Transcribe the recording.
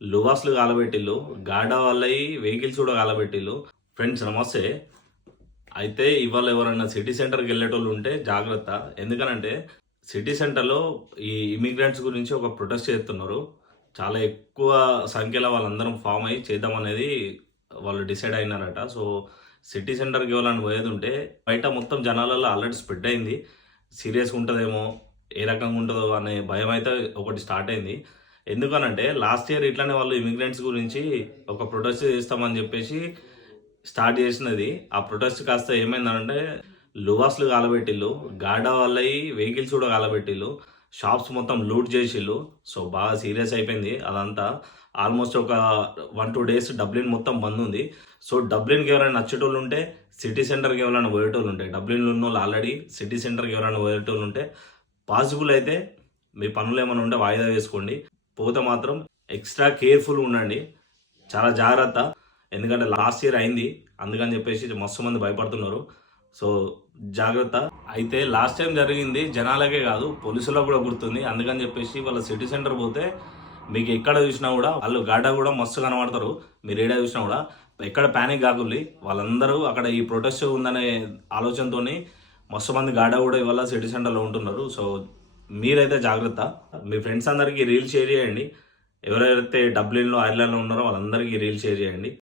లువాస్లు కాలబెట్టిల్లు, గాడా వాళ్ళయి vehicles కూడా కాలబెట్టిల్లు. Friends నమస్తే. అయితే ఇవాళ ఎవరైనా సిటీ సెంటర్కి వెళ్ళేటోళ్ళు ఉంటే జాగ్రత్త. ఎందుకనంటే సిటీ సెంటర్లో ఈ ఇమిగ్రెంట్స్ గురించి ఒక ప్రొటెస్ట్ చేస్తున్నారు. చాలా ఎక్కువ సంఖ్యలో వాళ్ళందరం ఫామ్ అయ్యి చేద్దామనేది వాళ్ళు డిసైడ్ అయినారట. సో సిటీ సెంటర్కి ఎవరైనా పోయేది ఉంటే బయట మొత్తం జనాలలో ఆల్రెడీ స్ప్రెడ్ అయింది. సీరియస్గా ఉంటుందేమో, ఏ రకంగా ఉంటుందో అనే భయం అయితే ఒకటి స్టార్ట్ అయింది. ఎందుకనంటే లాస్ట్ ఇయర్ ఇట్లానే వాళ్ళు ఇమిగ్రెంట్స్ గురించి ఒక ప్రొటెస్ట్ చేస్తామని చెప్పేసి స్టార్ట్ చేసినది. ఆ ప్రొటెస్ట్ కాస్త ఏమైందంటే లువాస్లు కాలబెట్టిల్లు, గాడా వాళ్ళయి వెహికల్స్ కూడా కాలబెట్టిల్లు, షాప్స్ మొత్తం లూట్ చేసిల్లు. సో బాగా సీరియస్ అయిపోయింది అదంతా. ఆల్మోస్ట్ ఒక 1-2 డేస్ డబ్లిన్ మొత్తం బంద్ ఉంది. సో డబ్లిన్కి ఎవరైనా నచ్చేటోళ్ళు ఉంటే సిటీ సెంటర్కి ఎవరైనా పోయేటోళ్ళు ఉంటే, డబ్లిన్లో ఉన్న వాళ్ళు ఆల్రెడీ సిటీ సెంటర్కి ఎవరైనా పోయేటోళ్ళు ఉంటే పాసిబుల్ అయితే మీ పనులు ఏమైనా ఉంటే వాయిదా వేసుకోండి. పోతే మాత్రం ఎక్స్ట్రా కేర్ఫుల్ ఉండండి, చాలా జాగ్రత్త. ఎందుకంటే లాస్ట్ ఇయర్ అయింది, అందుకని చెప్పేసి మస్తు మంది భయపడుతున్నారు. సో జాగ్రత్త. అయితే లాస్ట్ టైం జరిగింది జనాలకే కాదు, పోలీసులకు కూడా గుర్తుంది. అందుకని చెప్పేసి వాళ్ళ సిటీ సెంటర్ పోతే మీకు ఎక్కడ చూసినా కూడా వాళ్ళు గాడా కూడా మస్తు కనబడతారు. మీరు ఏడా చూసినా కూడా ఎక్కడ ప్యానిక్ కాకుండా వాళ్ళందరూ అక్కడ ఈ ప్రొటెస్ట్ ఉందనే ఆలోచనతో మస్తు మంది గాడా కూడా ఇవాళ సిటీ సెంటర్లో ఉంటున్నారు. సో మీరైతే జాగ్రత్త. మీ ఫ్రెండ్స్ అందరికీ రీల్ షేర్ చేయండి. ఎవరైతే డబ్లిన్లో, ఐర్లాండ్లో ఉన్నారో వాళ్ళందరికీ రీల్ షేర్ చేయండి.